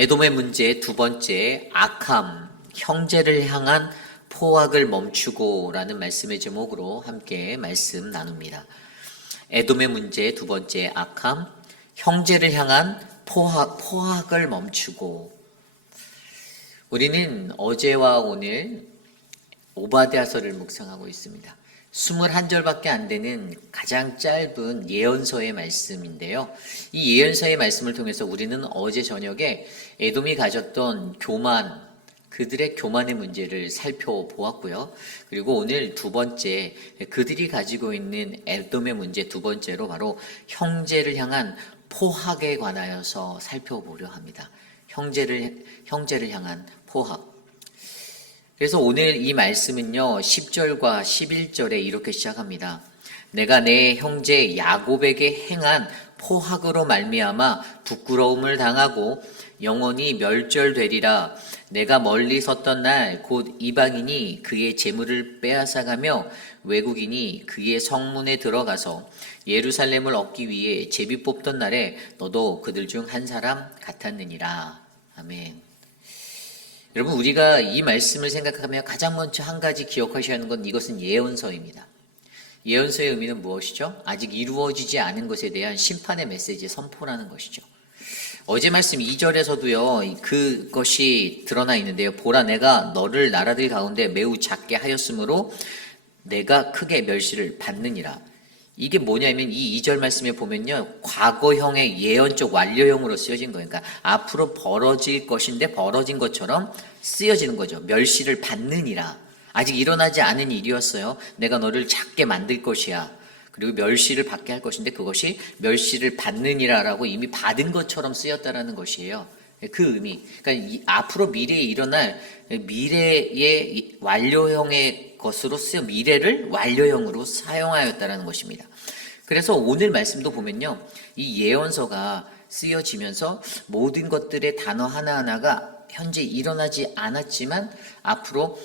에돔의 문제 두 번째, 악함, 형제를 향한 포악을 멈추고라는 말씀의 제목으로 함께 말씀 나눕니다. 에돔의 문제 두 번째, 악함, 형제를 향한 포악을 멈추고. 우리는 어제와 오늘 오바댜서를 묵상하고 있습니다. 21절밖에 안 되는 가장 짧은 예언서의 말씀인데요. 이 예언서의 말씀을 통해서 우리는 어제 저녁에 에돔이 가졌던 교만, 그들의 교만의 문제를 살펴보았고요. 그리고 오늘 두 번째, 그들이 가지고 있는 에돔의 문제 두 번째로 바로 형제를 향한 포악에 관하여서 살펴보려 합니다. 형제를 향한 포악. 그래서 오늘 이 말씀은요, 10절과 11절에 이렇게 시작합니다. 내가 내 형제 야곱에게 행한 포악으로 말미암아 부끄러움을 당하고 영원히 멸절되리라. 내가 멀리 섰던 날 곧 이방인이 그의 재물을 빼앗아가며 외국인이 그의 성문에 들어가서 예루살렘을 얻기 위해 제비 뽑던 날에 너도 그들 중 한 사람 같았느니라. 아멘. 여러분, 우리가 이 말씀을 생각하면 가장 먼저 한 가지 기억하셔야 하는 건 이것은 예언서입니다. 예언서의 의미는 무엇이죠? 아직 이루어지지 않은 것에 대한 심판의 메시지 선포라는 것이죠. 어제 말씀 2절에서도요, 그것이 드러나 있는데요. 보라, 내가 너를 나라들 가운데 매우 작게 하였으므로 내가 크게 멸시를 받느니라. 이게 뭐냐면 이 2절 말씀에 보면요, 과거형의 예언적 완료형으로 쓰여진 거예요. 그러니까 앞으로 벌어질 것인데 벌어진 것처럼 쓰여지는 거죠. 멸시를 받느니라. 아직 일어나지 않은 일이었어요. 내가 너를 작게 만들 것이야. 그리고 멸시를 받게 할 것인데 그것이 멸시를 받느니라라고 이미 받은 것처럼 쓰였다라는 것이에요. 그 의미. 그러니까 앞으로 미래에 일어날 미래의 완료형의 것으로 쓰여 미래를 완료형으로 사용하였다라는 것입니다. 그래서 오늘 말씀도 보면요, 이 예언서가 쓰여지면서 모든 것들의 단어 하나하나가 현재 일어나지 않았지만 앞으로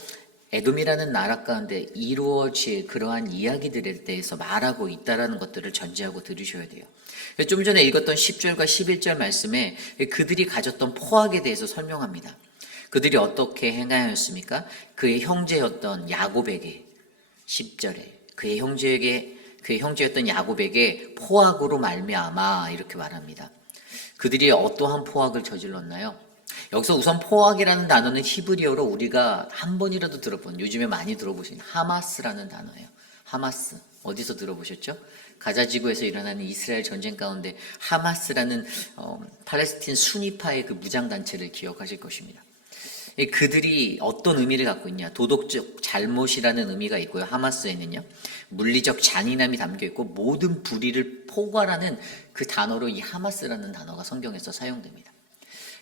에돔이라는 나라 가운데 이루어질 그러한 이야기들에 대해서 말하고 있다라는 것들을 전제하고 들으셔야 돼요. 좀 전에 읽었던 10절과 11절 말씀에 그들이 가졌던 포악에 대해서 설명합니다. 그들이 어떻게 행하였습니까? 그의 형제였던 야곱에게, 10절에 그의 형제였던 야곱에게 포악으로 말미암아 이렇게 말합니다. 그들이 어떠한 포악을 저질렀나요? 여기서 우선 포악이라는 단어는 히브리어로 우리가 한 번이라도 들어본, 요즘에 많이 들어보신 하마스라는 단어예요. 하마스. 어디서 들어보셨죠? 가자 지구에서 일어나는 이스라엘 전쟁 가운데 하마스라는 팔레스틴 수니파의 그 무장단체를 기억하실 것입니다. 그들이 어떤 의미를 갖고 있냐? 도덕적 잘못이라는 의미가 있고요. 하마스에는요, 물리적 잔인함이 담겨 있고 모든 불의를 포괄하는 그 단어로 이 하마스라는 단어가 성경에서 사용됩니다.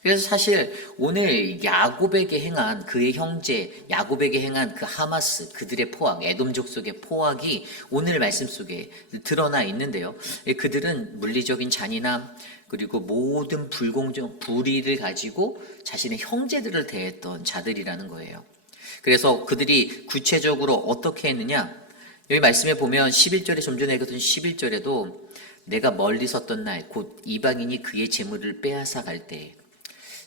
그래서 사실 오늘 야곱에게 행한 그의 형제 야곱에게 행한 그 하마스, 그들의 포악, 에돔 족속의 포악이 오늘 말씀 속에 드러나 있는데요. 그들은 물리적인 잔인함, 그리고 모든 불의를 가지고 자신의 형제들을 대했던 자들이라는 거예요. 그래서 그들이 구체적으로 어떻게 했느냐? 여기 말씀에 보면 11절에 좀 전에 읽었던 11절에도 내가 멀리 섰던 날 곧 이방인이 그의 재물을 빼앗아 갈 때,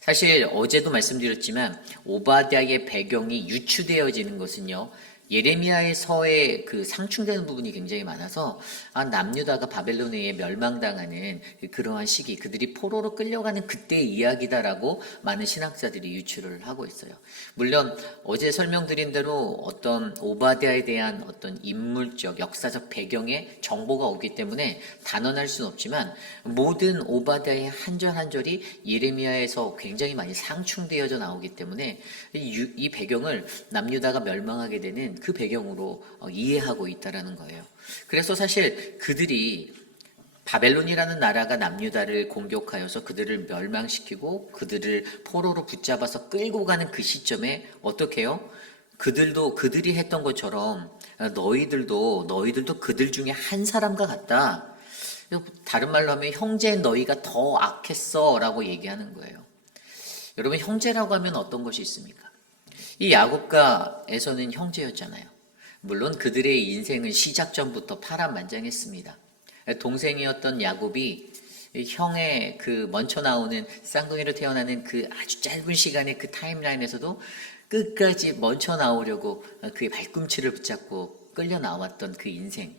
사실 어제도 말씀드렸지만 오바댜의 배경이 유추되어지는 것은요, 예레미야의 서에 그 상충되는 부분이 굉장히 많아서 남유다가 바벨론에 의해 멸망당하는 그러한 시기, 그들이 포로로 끌려가는 그때의 이야기다라고 많은 신학자들이 유추를 하고 있어요. 물론 어제 설명드린 대로 어떤 오바댜에 대한 어떤 인물적 역사적 배경의 정보가 오기 때문에 단언할 수는 없지만 모든 오바댜의 한 절 한 절이 예레미야에서 굉장히 많이 상충되어져 나오기 때문에 이 배경을 남유다가 멸망하게 되는 그 배경으로 이해하고 있다라는 거예요. 그래서 사실 그들이 바벨론이라는 나라가 남유다를 공격하여서 그들을 멸망시키고 그들을 포로로 붙잡아서 끌고 가는 그 시점에 어떻게 해요? 그들이 했던 것처럼 너희들도 그들 중에 한 사람과 같다. 다른 말로 하면 형제인 너희가 더 악했어 라고 얘기하는 거예요. 여러분, 형제라고 하면 어떤 것이 있습니까? 이 야곱과 에서는 형제였잖아요. 물론 그들의 인생은 시작 전부터 파란만장했습니다. 동생이었던 야곱이 이 형의 그 먼저 나오는 쌍둥이로 태어나는 그 아주 짧은 시간의 그 타임라인에서도 끝까지 먼저 나오려고 그의 발꿈치를 붙잡고 끌려 나왔던 그 인생.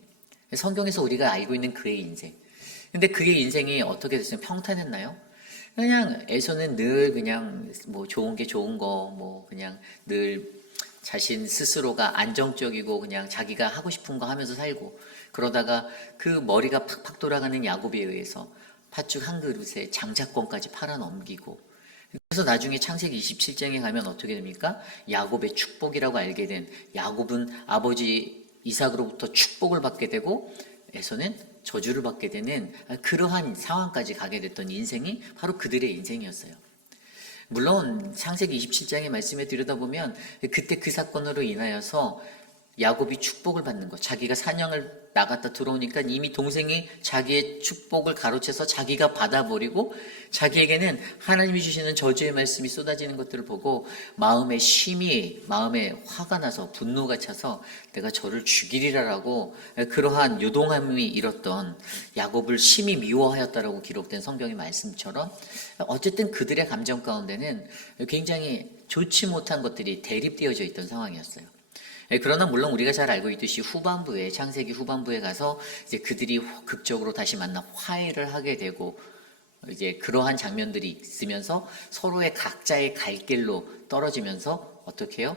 성경에서 우리가 알고 있는 그의 인생. 근데 그의 인생이 어떻게 됐어요? 평탄했나요? 그냥 에서는 늘 그냥 뭐 좋은 게 좋은 거, 뭐 그냥 늘 자신 스스로가 안정적이고 그냥 자기가 하고 싶은 거 하면서 살고, 그러다가 그 머리가 팍팍 돌아가는 야곱에 의해서 팥죽 한 그릇에 장자권까지 팔아넘기고, 그래서 나중에 창세기 27장에 가면 어떻게 됩니까? 야곱의 축복이라고 알게 된, 야곱은 아버지 이삭으로부터 축복을 받게 되고 에서는 저주를 받게 되는 그러한 상황까지 가게 됐던 인생이 바로 그들의 인생이었어요. 물론 창세기 27장의 말씀에 들여다보면 그때 그 사건으로 인하여서 야곱이 축복을 받는 것, 자기가 사냥을 나갔다 들어오니까 이미 동생이 자기의 축복을 가로채서 자기가 받아버리고, 자기에게는 하나님이 주시는 저주의 말씀이 쏟아지는 것들을 보고 마음에 화가 나서 분노가 차서 내가 저를 죽이리라라고 그러한 요동함이 일었던 야곱을 심히 미워하였다라고 기록된 성경의 말씀처럼, 어쨌든 그들의 감정 가운데는 굉장히 좋지 못한 것들이 대립되어져 있던 상황이었어요. 그러나 물론 우리가 잘 알고 있듯이 후반부에, 창세기 후반부에 가서 이제 그들이 극적으로 다시 만나 화해를 하게 되고, 이제 그러한 장면들이 있으면서 서로의 각자의 갈 길로 떨어지면서 어떻게 해요?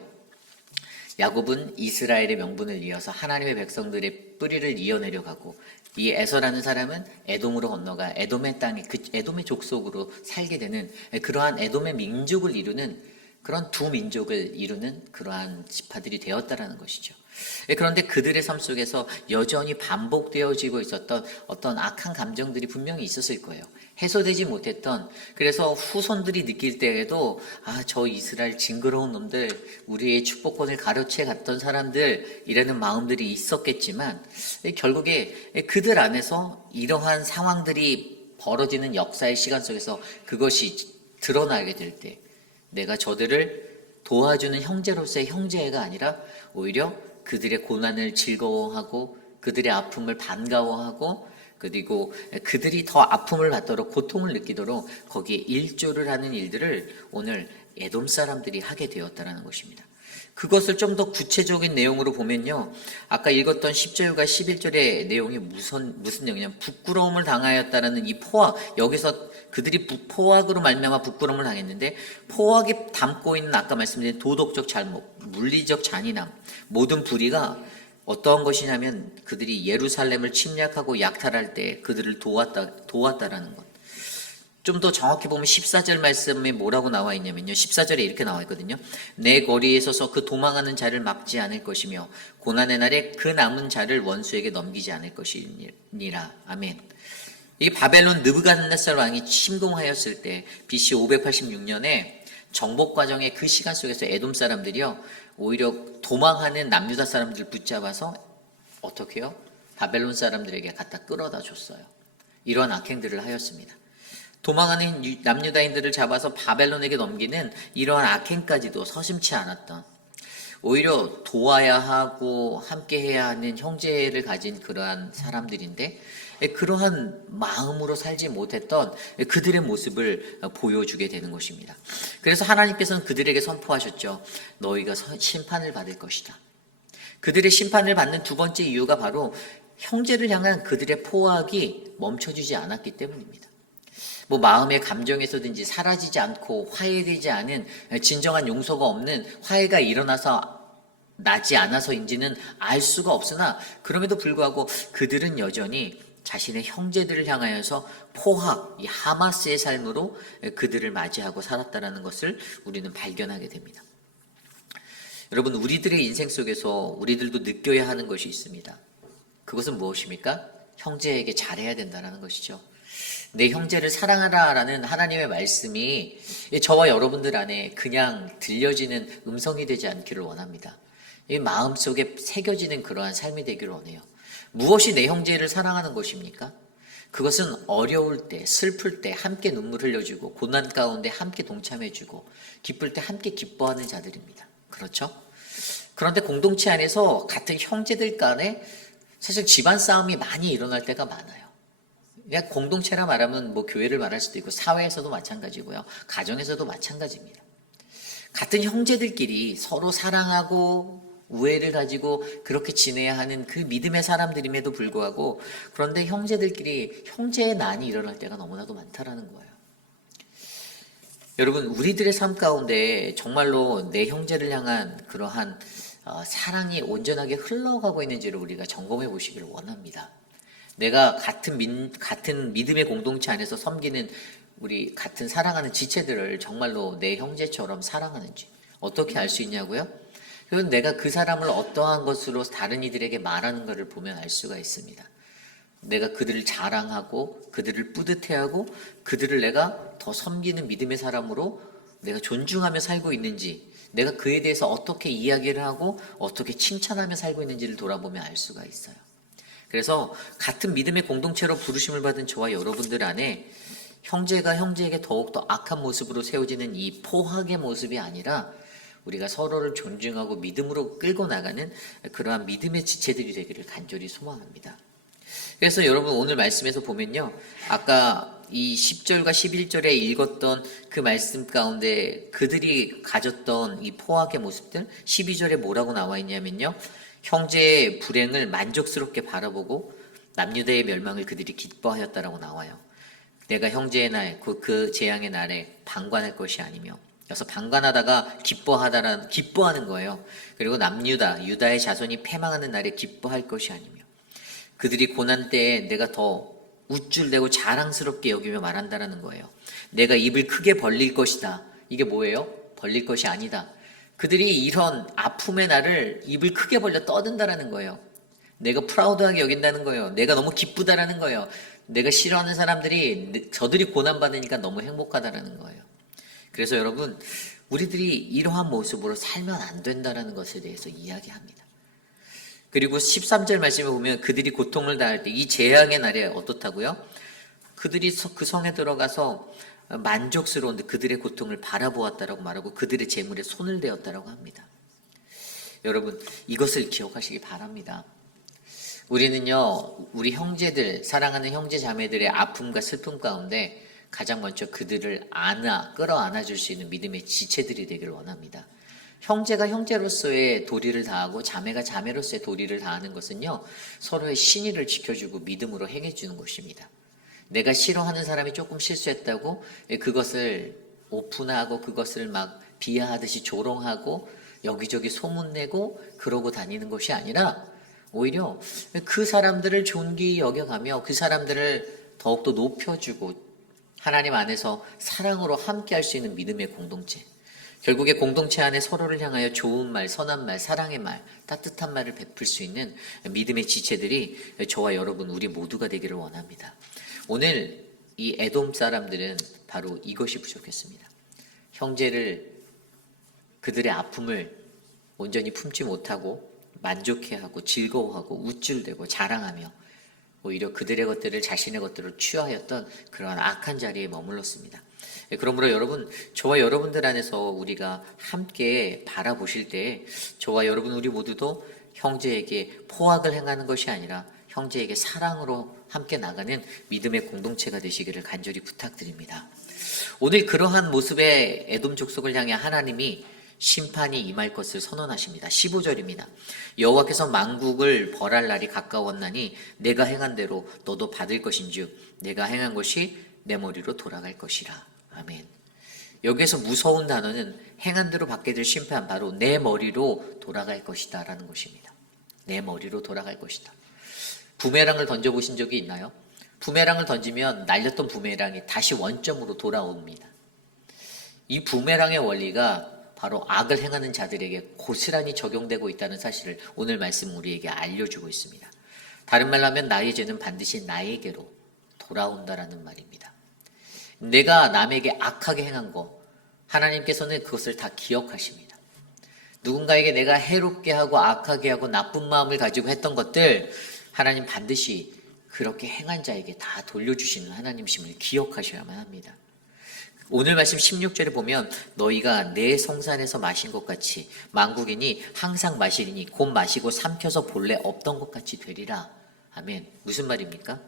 야곱은 이스라엘의 명분을 이어서 하나님의 백성들의 뿌리를 이어내려 가고, 이 에서라는 사람은 에돔으로 건너가 에돔의 땅에, 그 에돔의 족속으로 살게 되는, 그러한 에돔의 민족을 이루는, 그런 두 민족을 이루는 그러한 지파들이 되었다라는 것이죠. 그런데 그들의 삶 속에서 여전히 반복되어지고 있었던 어떤 악한 감정들이 분명히 있었을 거예요. 해소되지 못했던, 그래서 후손들이 느낄 때에도 저 이스라엘 징그러운 놈들, 우리의 축복권을 가로채 갔던 사람들, 이라는 마음들이 있었겠지만, 결국에 그들 안에서 이러한 상황들이 벌어지는 역사의 시간 속에서 그것이 드러나게 될 때, 내가 저들을 도와주는 형제로서의 형제가 아니라 오히려 그들의 고난을 즐거워하고 그들의 아픔을 반가워하고, 그리고 그들이 더 아픔을 받도록, 고통을 느끼도록 거기에 일조를 하는 일들을 오늘 에돔 사람들이 하게 되었다는 것입니다. 그것을 좀 더 구체적인 내용으로 보면요, 아까 읽었던 10절과 11절의 내용이 무슨 내용이냐면, 부끄러움을 당하였다라는 이 포악, 여기서 그들이 포악으로 말미암아 부끄러움을 당했는데, 포악이 담고 있는 아까 말씀드린 도덕적 잘못, 물리적 잔인함, 모든 불의가 어떠한 것이냐면 그들이 예루살렘을 침략하고 약탈할 때 그들을 도왔다라는 것. 좀 더 정확히 보면 14절 말씀에 뭐라고 나와 있냐면요, 14절에 이렇게 나와 있거든요. 내 거리에 서서 그 도망하는 자를 막지 않을 것이며 고난의 날에 그 남은 자를 원수에게 넘기지 않을 것이니라. 아멘. 이 바벨론 느부갓네살 왕이 침공하였을 때 BC 586년에 정복 과정의 그 시간 속에서 에돔 사람들이요, 오히려 도망하는 남유다 사람들을 붙잡아서 어떻게 해요? 바벨론 사람들에게 갖다 끌어다 줬어요. 이러한 악행들을 하였습니다. 도망하는 남유다인들을 잡아서 바벨론에게 넘기는 이러한 악행까지도 서심치 않았던, 오히려 도와야 하고 함께해야 하는 형제를 가진 그러한 사람들인데, 그러한 마음으로 살지 못했던 그들의 모습을 보여주게 되는 것입니다. 그래서 하나님께서는 그들에게 선포하셨죠. 너희가 심판을 받을 것이다. 그들의 심판을 받는 두 번째 이유가 바로 형제를 향한 그들의 포악이 멈춰지지 않았기 때문입니다. 마음의 감정에서든지 사라지지 않고 화해되지 않은, 진정한 용서가 없는 화해가 나지 않아서인지는 알 수가 없으나, 그럼에도 불구하고 그들은 여전히 자신의 형제들을 향하여서 포악, 이 하마스의 삶으로 그들을 맞이하고 살았다는 것을 우리는 발견하게 됩니다. 여러분, 우리들의 인생 속에서 우리들도 느껴야 하는 것이 있습니다. 그것은 무엇입니까? 형제에게 잘해야 된다는 것이죠. 내 형제를 사랑하라라는 하나님의 말씀이 저와 여러분들 안에 그냥 들려지는 음성이 되지 않기를 원합니다. 이 마음속에 새겨지는 그러한 삶이 되기를 원해요. 무엇이 내 형제를 사랑하는 것입니까? 그것은 어려울 때, 슬플 때 함께 눈물 흘려주고, 고난 가운데 함께 동참해주고, 기쁠 때 함께 기뻐하는 자들입니다. 그렇죠? 그런데 공동체 안에서 같은 형제들 간에 사실 집안 싸움이 많이 일어날 때가 많아요. 그냥 공동체라 말하면 뭐 교회를 말할 수도 있고 사회에서도 마찬가지고요. 가정에서도 마찬가지입니다. 같은 형제들끼리 서로 사랑하고 우애를 가지고 그렇게 지내야 하는 그 믿음의 사람들임에도 불구하고 그런데 형제들끼리 형제의 난이 일어날 때가 너무나도 많다라는 거예요. 여러분 우리들의 삶 가운데 정말로 내 형제를 향한 그러한 사랑이 온전하게 흘러가고 있는지를 우리가 점검해 보시기를 원합니다. 내가 같은 믿음의 공동체 안에서 섬기는 우리 같은 사랑하는 지체들을 정말로 내 형제처럼 사랑하는지 어떻게 알 수 있냐고요? 그건 내가 그 사람을 어떠한 것으로 다른 이들에게 말하는 것을 보면 알 수가 있습니다. 내가 그들을 자랑하고 그들을 뿌듯해하고 그들을 내가 더 섬기는 믿음의 사람으로 내가 존중하며 살고 있는지 내가 그에 대해서 어떻게 이야기를 하고 어떻게 칭찬하며 살고 있는지를 돌아보면 알 수가 있어요. 그래서 같은 믿음의 공동체로 부르심을 받은 저와 여러분들 안에 형제가 형제에게 더욱더 악한 모습으로 세워지는 이 포악의 모습이 아니라 우리가 서로를 존중하고 믿음으로 끌고 나가는 그러한 믿음의 지체들이 되기를 간절히 소망합니다. 그래서 여러분 오늘 말씀에서 보면요. 아까 이 10절과 11절에 읽었던 그 말씀 가운데 그들이 가졌던 이 포악의 모습들 12절에 뭐라고 나와 있냐면요. 형제의 불행을 만족스럽게 바라보고 남유다의 멸망을 그들이 기뻐하였다라고 나와요. 내가 형제의 날, 그 재앙의 날에 방관할 것이 아니며 그래서 방관하다가 기뻐하는 거예요. 그리고 남유다, 유다의 자손이 패망하는 날에 기뻐할 것이 아니며 그들이 고난 때에 내가 더 우쭐대고 자랑스럽게 여기며 말한다라는 거예요. 내가 입을 크게 벌릴 것이다. 이게 뭐예요? 벌릴 것이 아니다. 그들이 이런 아픔의 날을 입을 크게 벌려 떠든다라는 거예요. 내가 프라우드하게 여긴다는 거예요. 내가 너무 기쁘다라는 거예요. 내가 싫어하는 사람들이 저들이 고난받으니까 너무 행복하다라는 거예요. 그래서 여러분 우리들이 이러한 모습으로 살면 안 된다라는 것에 대해서 이야기합니다. 그리고 13절 말씀에 보면 그들이 고통을 당할 때 이 재앙의 날에 어떻다고요? 그들이 그 성에 들어가서 만족스러운 그들의 고통을 바라보았다라고 말하고 그들의 재물에 손을 대었다라고 합니다. 여러분 이것을 기억하시기 바랍니다. 우리는요 우리 사랑하는 형제 자매들의 아픔과 슬픔 가운데 가장 먼저 그들을 끌어안아 줄 수 있는 믿음의 지체들이 되기를 원합니다. 형제가 형제로서의 도리를 다하고 자매가 자매로서의 도리를 다하는 것은요 서로의 신의를 지켜주고 믿음으로 행해주는 것입니다. 내가 싫어하는 사람이 조금 실수했다고 그것을 오픈하고 그것을 막 비하하듯이 조롱하고 여기저기 소문내고 그러고 다니는 것이 아니라 오히려 그 사람들을 존귀히 여겨가며 그 사람들을 더욱더 높여주고 하나님 안에서 사랑으로 함께할 수 있는 믿음의 공동체. 결국에 공동체 안에 서로를 향하여 좋은 말, 선한 말, 사랑의 말, 따뜻한 말을 베풀 수 있는 믿음의 지체들이 저와 여러분 우리 모두가 되기를 원합니다. 오늘 이 에돔 사람들은 바로 이것이 부족했습니다. 형제를 그들의 아픔을 온전히 품지 못하고 만족해하고 즐거워하고 우쭐대고 자랑하며 오히려 그들의 것들을 자신의 것들을 취하였던 그러한 악한 자리에 머물렀습니다. 그러므로 여러분 저와 여러분들 안에서 우리가 함께 바라보실 때 저와 여러분 우리 모두도 형제에게 포악을 행하는 것이 아니라 형제에게 사랑으로 함께 나가는 믿음의 공동체가 되시기를 간절히 부탁드립니다. 오늘 그러한 모습의 에돔 족속을 향해 하나님이 심판이 임할 것을 선언하십니다. 15절입니다. 여호와께서 만국을 벌할 날이 가까웠나니 내가 행한 대로 너도 받을 것인즉 내가 행한 것이 내 머리로 돌아갈 것이라. 아멘. 여기에서 무서운 단어는 행한 대로 받게 될 심판 바로 내 머리로 돌아갈 것이다 라는 것입니다. 내 머리로 돌아갈 것이다. 부메랑을 던져보신 적이 있나요? 부메랑을 던지면 날렸던 부메랑이 다시 원점으로 돌아옵니다. 이 부메랑의 원리가 바로 악을 행하는 자들에게 고스란히 적용되고 있다는 사실을 오늘 말씀 우리에게 알려주고 있습니다. 다른 말로 하면 나의 죄는 반드시 나에게로 돌아온다라는 말입니다. 내가 남에게 악하게 행한 거 하나님께서는 그것을 다 기억하십니다. 누군가에게 내가 해롭게 하고 악하게 하고 나쁜 마음을 가지고 했던 것들 하나님 반드시 그렇게 행한 자에게 다 돌려주시는 하나님심을 기억하셔야만 합니다. 오늘 말씀 16절에 보면 너희가 내 성산에서 마신 것 같이 만국인이 항상 마시리니 곧 마시고 삼켜서 본래 없던 것 같이 되리라. 아멘. 무슨 말입니까?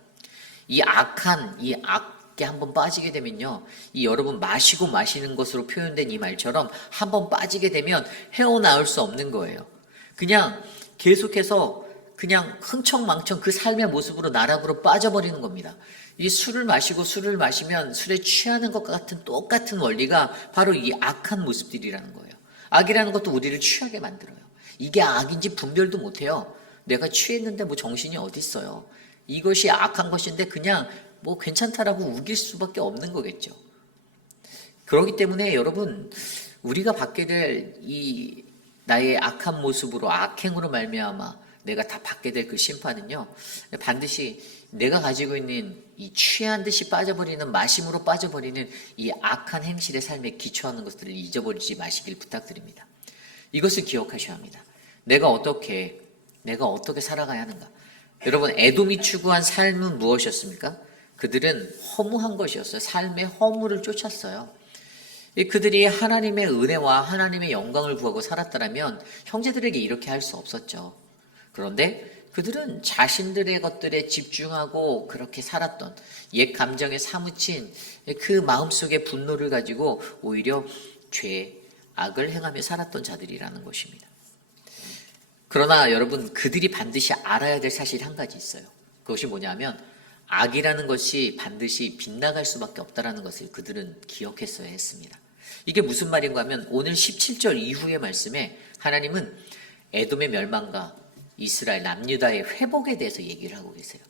이 악한 이 악에 한번 빠지게 되면요, 이 여러분 마시고 마시는 것으로 표현된 이 말처럼 한번 빠지게 되면 헤어나올 수 없는 거예요. 그냥 계속해서 그냥 흥청망청 그 삶의 모습으로 나락으로 빠져버리는 겁니다. 이 술을 마시고 술을 마시면 술에 취하는 것과 같은 똑같은 원리가 바로 이 악한 모습들이라는 거예요. 악이라는 것도 우리를 취하게 만들어요. 이게 악인지 분별도 못해요. 내가 취했는데 뭐 정신이 어디 있어요. 이것이 악한 것인데 그냥 뭐 괜찮다라고 우길 수밖에 없는 거겠죠. 그렇기 때문에 여러분, 우리가 받게 될 이 나의 악한 모습으로 악행으로 말미암아 내가 다 받게 될 그 심판은요, 반드시 내가 가지고 있는 이 취한 듯이 빠져버리는, 마심으로 빠져버리는 이 악한 행실의 삶에 기초하는 것들을 잊어버리지 마시길 부탁드립니다. 이것을 기억하셔야 합니다. 내가 어떻게 살아가야 하는가? 여러분, 에돔이 추구한 삶은 무엇이었습니까? 그들은 허무한 것이었어요. 삶의 허무를 쫓았어요. 그들이 하나님의 은혜와 하나님의 영광을 구하고 살았다면 형제들에게 이렇게 할 수 없었죠. 그런데 그들은 자신들의 것들에 집중하고 그렇게 살았던, 옛 감정에 사무친 그 마음속의 분노를 가지고 오히려 악을 행하며 살았던 자들이라는 것입니다. 그러나 여러분, 그들이 반드시 알아야 될 사실이 한 가지 있어요. 그것이 뭐냐면 악이라는 것이 반드시 빗나갈 수밖에 없다는 것을 그들은 기억했어야 했습니다. 이게 무슨 말인가 하면 오늘 17절 이후의 말씀에 하나님은 에돔의 멸망과 이스라엘 남유다의 회복에 대해서 얘기를 하고 계세요.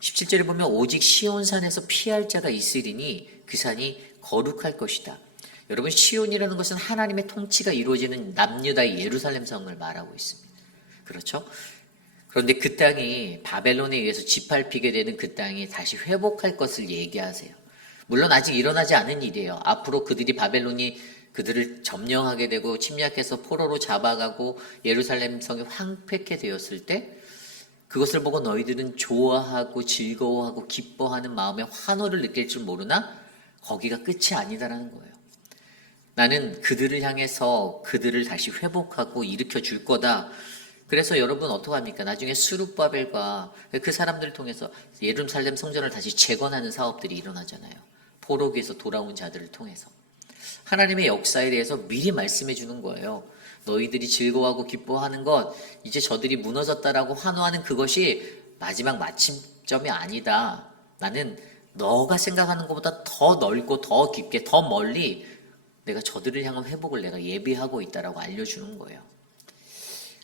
17절에 보면 오직 시온산에서 피할 자가 있으리니 그 산이 거룩할 것이다. 여러분, 시온이라는 것은 하나님의 통치가 이루어지는 남유다의 예루살렘 성을 말하고 있습니다. 그렇죠? 그런데 그 땅이 바벨론에 의해서 짓밟히게 되는 그 땅이 다시 회복할 것을 얘기하세요. 물론 아직 일어나지 않은 일이에요. 앞으로 바벨론이 그들을 점령하게 되고 침략해서 포로로 잡아가고 예루살렘 성이 황폐케 되었을 때 그것을 보고 너희들은 좋아하고 즐거워하고 기뻐하는 마음의 환호를 느낄 줄 모르나 거기가 끝이 아니다라는 거예요. 나는 그들을 향해서 그들을 다시 회복하고 일으켜 줄 거다. 그래서 여러분 어떡합니까? 나중에 스룹바벨과 그 사람들을 통해서 예루살렘 성전을 다시 재건하는 사업들이 일어나잖아요. 포로기에서 돌아온 자들을 통해서. 하나님의 역사에 대해서 미리 말씀해 주는 거예요. 너희들이 즐거워하고 기뻐하는 것, 이제 저들이 무너졌다라고 환호하는 그것이 마지막 마침점이 아니다. 나는 너가 생각하는 것보다 더 넓고 더 깊게 더 멀리 내가 저들을 향한 회복을 내가 예비하고 있다라고 알려주는 거예요.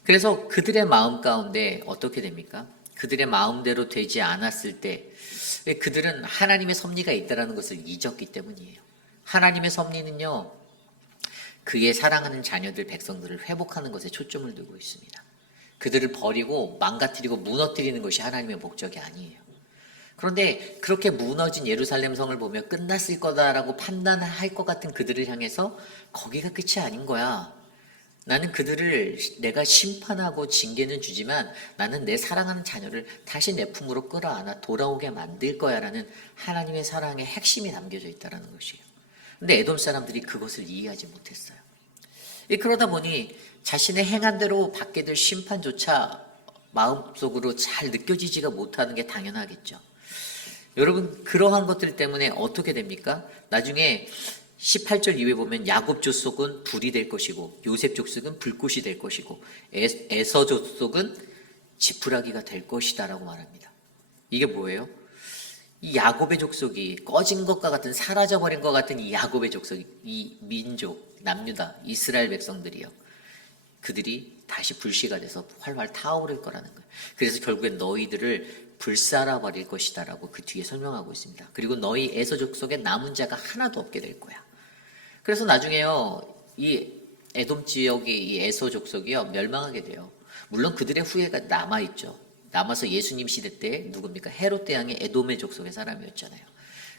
그래서 그들의 마음 가운데 어떻게 됩니까? 그들의 마음대로 되지 않았을 때 그들은 하나님의 섭리가 있다는 것을 잊었기 때문이에요. 하나님의 섭리는요, 그의 사랑하는 자녀들, 백성들을 회복하는 것에 초점을 두고 있습니다. 그들을 버리고 망가뜨리고 무너뜨리는 것이 하나님의 목적이 아니에요. 그런데 그렇게 무너진 예루살렘 성을 보며 끝났을 거다라고 판단할 것 같은 그들을 향해서 거기가 끝이 아닌 거야. 나는 그들을 내가 심판하고 징계는 주지만 나는 내 사랑하는 자녀를 다시 내 품으로 끌어안아 돌아오게 만들 거야 라는 하나님의 사랑의 핵심이 담겨져 있다는 것이에요. 근데 에돔 사람들이 그것을 이해하지 못했어요. 그러다 보니 자신의 행한 대로 받게 될 심판조차 마음속으로 잘 느껴지지가 못하는 게 당연하겠죠. 여러분, 그러한 것들 때문에 어떻게 됩니까? 나중에 18절 이후에 보면 야곱 족속은 불이 될 것이고 요셉 족속은 불꽃이 될 것이고 에서 족속은 지푸라기가 될 것이다 라고 말합니다. 이게 뭐예요? 이 야곱의 족속이 꺼진 것과 같은, 사라져버린 것 같은 이 야곱의 족속, 이 민족, 남유다, 이스라엘 백성들이요, 그들이 다시 불씨가 돼서 활활 타오를 거라는 거예요. 그래서 결국엔 너희들을 불살아 버릴 것이다 라고 그 뒤에 설명하고 있습니다. 그리고 너희 에서 족속에 남은 자가 하나도 없게 될 거야. 그래서 나중에요, 이 에돔 지역의 이 에서 족속이요, 멸망하게 돼요. 물론 그들의 후예가 남아있죠. 남아서 예수님 시대 때 누굽니까? 헤롯 대왕의 에돔의 족속의 사람이었잖아요.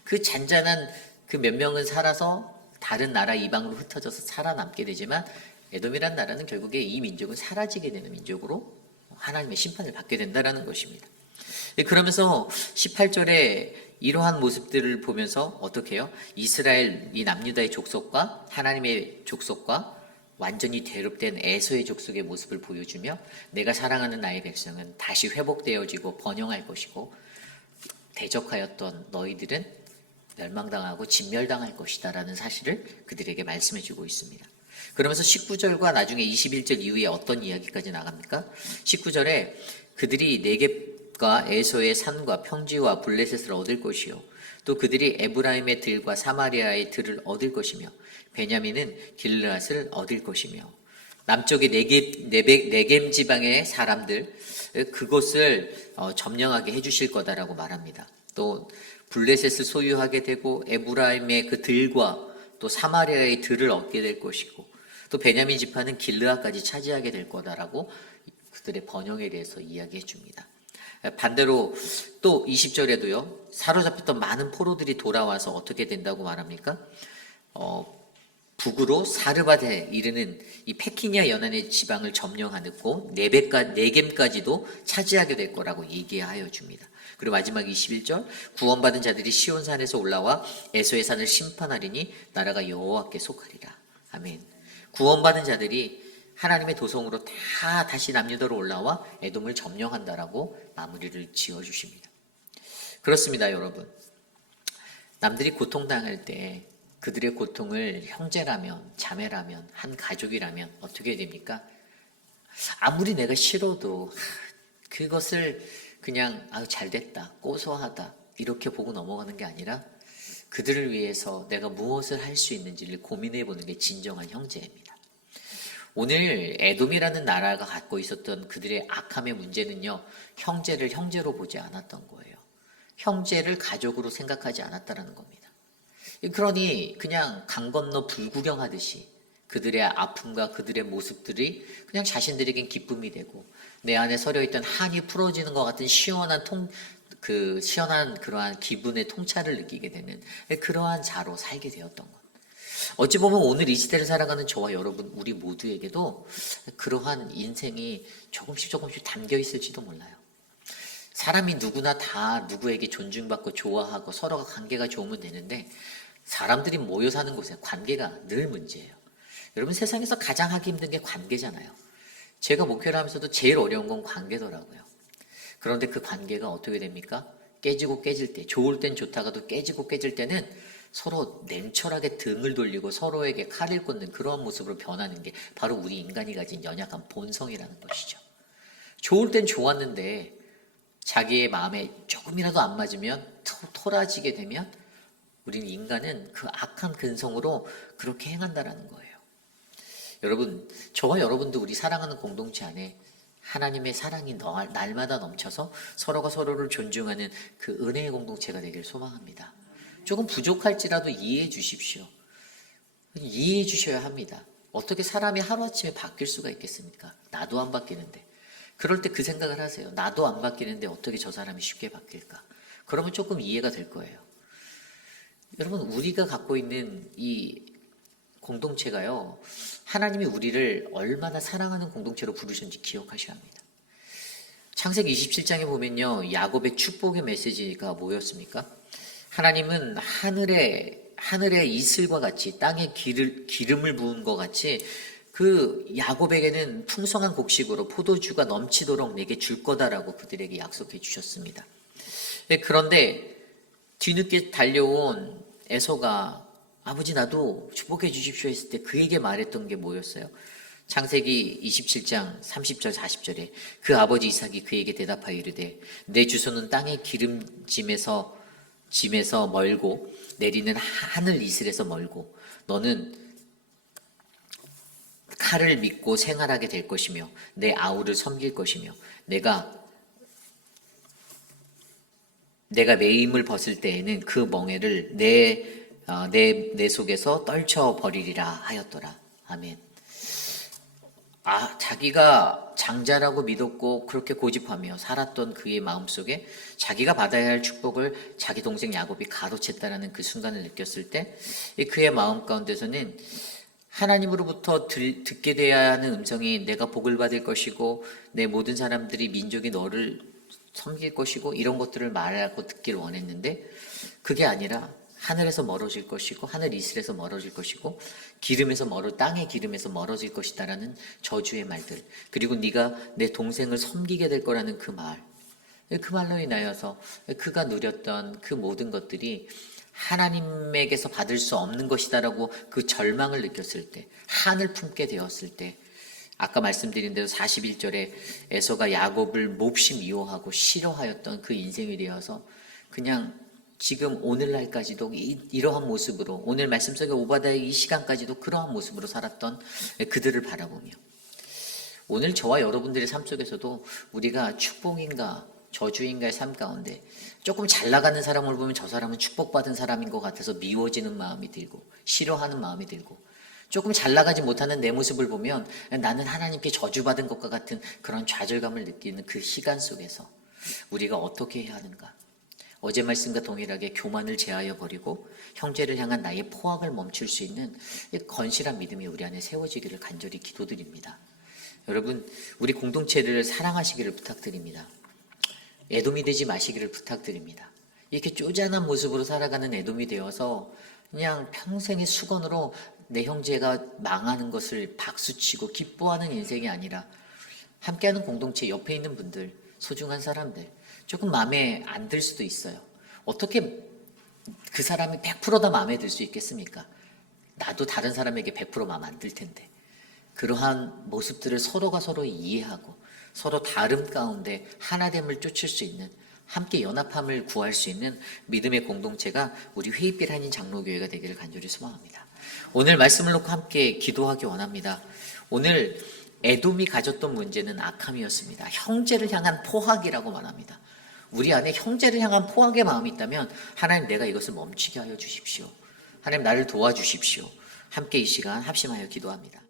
그 잔잔한 그 몇 명은 살아서 다른 나라 이방으로 흩어져서 살아남게 되지만 에돔이란 나라는 결국에 이 민족은 사라지게 되는 민족으로 하나님의 심판을 받게 된다는 것입니다. 그러면서 18절에 이러한 모습들을 보면서 어떻게 해요? 이스라엘 이 남유다의 족속과 하나님의 족속과 완전히 대립된 에서의 족속의 모습을 보여주며 내가 사랑하는 나의 백성은 다시 회복되어지고 번영할 것이고 대적하였던 너희들은 멸망당하고 진멸당할 것이다 라는 사실을 그들에게 말씀해 주고 있습니다. 그러면서 19절과 나중에 21절 이후에 어떤 이야기까지 나갑니까? 19절에 그들이 네겝과 에서의 산과 평지와 블레셋을 얻을 것이요 또 그들이 에브라임의 들과 사마리아의 들을 얻을 것이며 베냐민은 길르앗을 얻을 것이며 남쪽의 네겝 지방의 사람들 그곳을 점령하게 해주실 거다라고 말합니다. 또 블레셋을 소유하게 되고 에브라임의 그 들과 또 사마리아의 들을 얻게 될 것이고 또 베냐민 지파는 길르앗까지 차지하게 될 거다라고 그들의 번영에 대해서 이야기해 줍니다. 반대로 또 20절에도요. 사로잡혔던 많은 포로들이 돌아와서 어떻게 된다고 말합니까? 북으로 사르밧에 이르는 이 페키니아 연안의 지방을 점령하고 네겝까지도 차지하게 될 거라고 얘기하여 줍니다. 그리고 마지막 21절 구원받은 자들이 시온산에서 올라와 에소의 산을 심판하리니 나라가 여호와께 속하리라. 아멘. 구원받은 자들이 하나님의 도성으로 다 다시 남유다로 올라와 에돔을 점령한다라고 마무리를 지어주십니다. 그렇습니다, 여러분. 남들이 고통당할 때 그들의 고통을 형제라면 자매라면 한 가족이라면 어떻게 됩니까? 아무리 내가 싫어도 그것을 그냥 잘됐다, 고소하다 이렇게 보고 넘어가는 게 아니라 그들을 위해서 내가 무엇을 할 수 있는지를 고민해 보는 게 진정한 형제입니다. 오늘 에돔이라는 나라가 갖고 있었던 그들의 악함의 문제는요, 형제를 형제로 보지 않았던 거예요. 형제를 가족으로 생각하지 않았다는 겁니다. 그러니 그냥 강 건너 불구경하듯이 그들의 아픔과 그들의 모습들이 그냥 자신들에겐 기쁨이 되고 내 안에 서려있던 한이 풀어지는 것 같은 시원한 그러한 기분의 통찰을 느끼게 되는 그러한 자로 살게 되었던 것. 어찌 보면 오늘 이 시대를 살아가는 저와 여러분 우리 모두에게도 그러한 인생이 조금씩 담겨 있을지도 몰라요. 사람이 누구나 다 누구에게 존중받고 좋아하고 서로가 관계가 좋으면 되는데 사람들이 모여 사는 곳에 관계가 늘 문제예요. 여러분 세상에서 가장 하기 힘든 게 관계잖아요. 제가 목회를 하면서도 제일 어려운 건 관계더라고요. 그런데 그 관계가 어떻게 됩니까? 깨지고 깨질 때, 좋을 땐 좋다가도 깨지고 깨질 때는 서로 냉철하게 등을 돌리고 서로에게 칼을 꽂는 그러한 모습으로 변하는 게 바로 우리 인간이 가진 연약한 본성이라는 것이죠. 좋을 땐 좋았는데 자기의 마음에 조금이라도 안 맞으면 토라지게 되면 우리는 인간은 그 악한 근성으로 그렇게 행한다라는 거예요. 여러분, 저와 여러분도 우리 사랑하는 공동체 안에 하나님의 사랑이 날마다 넘쳐서 서로가 서로를 존중하는 그 은혜의 공동체가 되길 소망합니다. 조금 부족할지라도 이해해 주십시오. 이해해 주셔야 합니다. 어떻게 사람이 하루아침에 바뀔 수가 있겠습니까? 나도 안 바뀌는데. 그럴 때 그 생각을 하세요. 나도 안 바뀌는데 어떻게 저 사람이 쉽게 바뀔까? 그러면 조금 이해가 될 거예요. 여러분, 우리가 갖고 있는 이 공동체가요, 하나님이 우리를 얼마나 사랑하는 공동체로 부르셨는지 기억하셔야 합니다. 창세기 27장에 보면요, 야곱의 축복의 메시지가 뭐였습니까? 하나님은 하늘의 이슬과 같이 땅에 기름을 부은 것 같이 그 야곱에게는 풍성한 곡식으로 포도주가 넘치도록 내게 줄 거다라고 그들에게 약속해 주셨습니다. 그런데 뒤늦게 달려온 에서가 아버지 나도 축복해 주십시오 했을 때 그에게 말했던 게 뭐였어요? 창세기 27장 30절 40절에 그 아버지 이삭이 그에게 대답하여 이르되 내 주소는 땅의 기름짐에서 멀고 내리는 하늘 이슬에서 멀고 너는 칼을 믿고 생활하게 될 것이며 내 아우를 섬길 것이며 내가 매임을 벗을 때에는 그 멍에를 내 속에서 떨쳐버리리라 하였더라. 아멘. 자기가 장자라고 믿었고 그렇게 고집하며 살았던 그의 마음속에 자기가 받아야 할 축복을 자기 동생 야곱이 가로챘다라는 그 순간을 느꼈을 때 그의 마음 가운데서는 하나님으로부터 듣게 돼야 하는 음성이 내가 복을 받을 것이고 내 모든 사람들이 민족이 너를 섬길 것이고 이런 것들을 말하고 듣기를 원했는데 그게 아니라 하늘에서 멀어질 것이고 하늘 이슬에서 멀어질 것이고 땅의 기름에서 멀어질 것이다라는 저주의 말들 그리고 네가 내 동생을 섬기게 될 거라는 그 말 그 말로 인하여서 그가 누렸던 그 모든 것들이 하나님에게서 받을 수 없는 것이다라고 그 절망을 느꼈을 때, 한을 품게 되었을 때, 아까 말씀드린 대로 41절에 에서가 야곱을 몹시 미워하고 싫어하였던 그 인생이 되어서 그냥 지금 오늘날까지도 이러한 모습으로, 오늘 말씀 속에 오바댜의 이 시간까지도 그러한 모습으로 살았던 그들을 바라보며, 오늘 저와 여러분들의 삶 속에서도 우리가 축복인가 저주인가의 삶 가운데 조금 잘 나가는 사람을 보면 저 사람은 축복받은 사람인 것 같아서 미워지는 마음이 들고 싫어하는 마음이 들고, 조금 잘 나가지 못하는 내 모습을 보면 나는 하나님께 저주받은 것과 같은 그런 좌절감을 느끼는 그 시간 속에서 우리가 어떻게 해야 하는가? 어제 말씀과 동일하게 교만을 제하여 버리고 형제를 향한 나의 포악을 멈출 수 있는 건실한 믿음이 우리 안에 세워지기를 간절히 기도드립니다. 여러분, 우리 공동체를 사랑하시기를 부탁드립니다. 애돔이 되지 마시기를 부탁드립니다. 이렇게 쪼잔한 모습으로 살아가는 애돔이 되어서 그냥 평생의 수건으로 내 형제가 망하는 것을 박수치고 기뻐하는 인생이 아니라, 함께하는 공동체 옆에 있는 분들, 소중한 사람들, 조금 마음에 안 들 수도 있어요. 어떻게 그 사람이 100%다 마음에 들 수 있겠습니까? 나도 다른 사람에게 100% 마음 안 들 텐데. 그러한 모습들을 서로가 서로 이해하고 서로 다름 가운데 하나됨을 쫓을 수 있는, 함께 연합함을 구할 수 있는 믿음의 공동체가 우리 회의빛 한인 장로교회가 되기를 간절히 소망합니다. 오늘 말씀을 놓고 함께 기도하기 원합니다. 오늘 에돔이 가졌던 문제는 악함이었습니다. 형제를 향한 포악이라고 말합니다. 우리 안에 형제를 향한 포악의 마음이 있다면 하나님, 내가 이것을 멈추게 하여 주십시오. 하나님, 나를 도와주십시오. 함께 이 시간 합심하여 기도합니다.